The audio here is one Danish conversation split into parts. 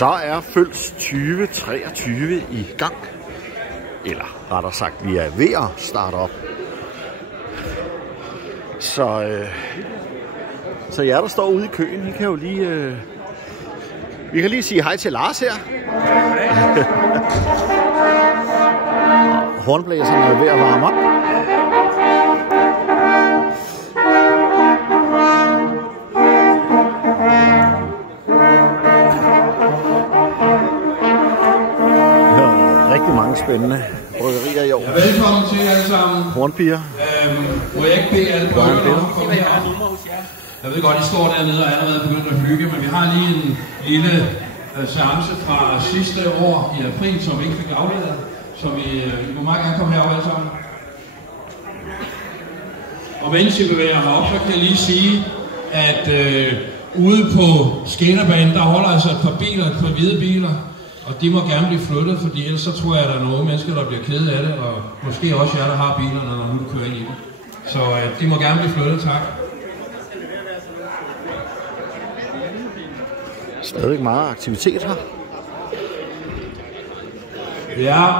Så er Føls 2023 i gang. Eller rettere sagt, vi er ved at starte op. Så jer, der står ude i køen, I kan jo lige... vi kan lige sige hej til Lars her. Hornblæserne er ved at varme op. Rigtig mange spændende bryggerier i år. Ja, velkommen til alle sammen. Hornpiger. Må jeg ikke bede alle bryggerne om at komme herop? Jeg ved godt, I står dernede og er allerede begyndt at hygge, men vi har lige en lille seance fra sidste år i april, som vi ikke fik afleveret. Så I må meget gerne komme herop alle sammen. Og mens I bevæger herop, så kan jeg lige sige, at ude på skinnerbanen, der holder altså et par biler, et par hvide biler. Og de må gerne blive flyttet, fordi ellers så tror jeg, at der er nogle mennesker, der bliver kede af det, og måske også jer, der har bilerne, når nu kører ind i dem. Så de må gerne blive flyttet, tak. Stadig meget aktivitet her. Ja,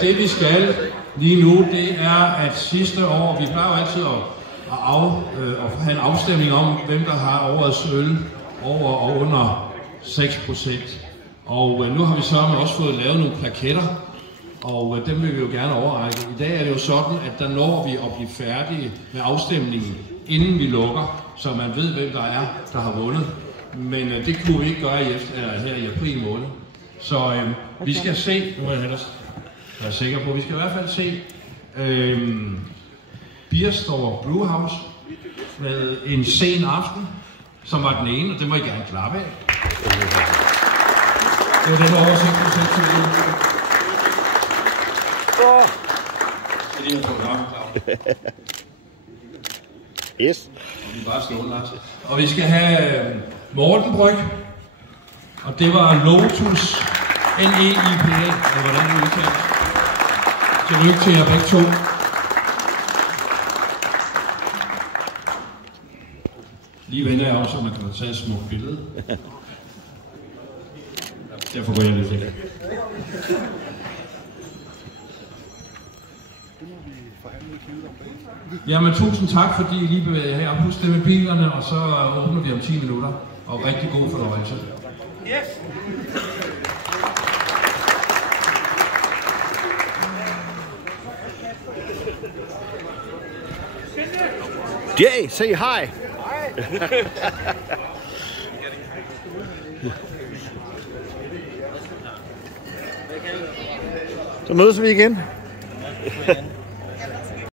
det vi skal lige nu, det er, at sidste år, vi plejer jo altid at have en afstemning om, hvem der har årets øl over og under 6%. Og nu har vi så også fået lavet nogle plaketter, og dem vil vi jo gerne overrække. I dag er det jo sådan, at der når vi at blive færdige med afstemningen, inden vi lukker, så man ved, hvem der har vundet. Men det kunne vi ikke gøre her i april måned. Så vi skal se, nu er jeg er sikker på, vi skal i hvert fald se Beerstore Brewhouse med en sen aften, som var den ene, og det må I gerne klappe af. Det er den oversigt, du selv til det. Så lige at få det op, Yes. Vi bare slå den, Lars. Og vi skal have Mortenbryg, og det var Lotus NEIPA, eller hvordan det udtales. Tillykke til jer begge to. Lige vender jeg også, så man kan tage et smukt billede. Derfor går jeg lidt væk. Jamen tusind tak, fordi I lige bevæger her. Husk det med bilerne, og så åbner vi om 10 minutter. Og rigtig god fornøjelse. Yes! Jay, say hi! Så mødes vi igen.